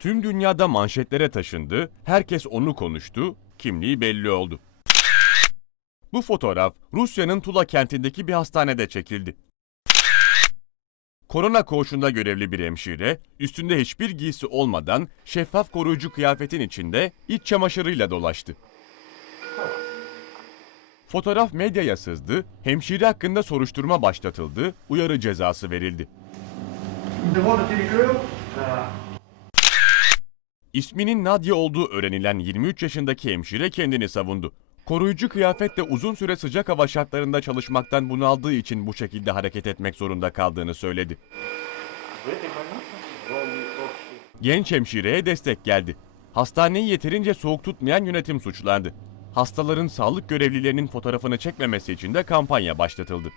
Tüm dünyada manşetlere taşındı, herkes onu konuştu, kimliği belli oldu. Bu fotoğraf Rusya'nın Tula kentindeki bir hastanede çekildi. Korona koğuşunda görevli bir hemşire, üstünde hiçbir giysi olmadan şeffaf koruyucu kıyafetin içinde iç çamaşırıyla dolaştı. Fotoğraf medyaya sızdı, hemşire hakkında soruşturma başlatıldı, uyarı cezası verildi. İsminin Nadia olduğu öğrenilen 23 yaşındaki hemşire kendini savundu. Koruyucu kıyafetle uzun süre sıcak hava şartlarında çalışmaktan bunaldığı için bu şekilde hareket etmek zorunda kaldığını söyledi. Genç hemşireye destek geldi. Hastaneyi yeterince soğuk tutmayan yönetim suçlandı. Hastaların sağlık görevlilerinin fotoğrafını çekmemesi için de kampanya başlatıldı.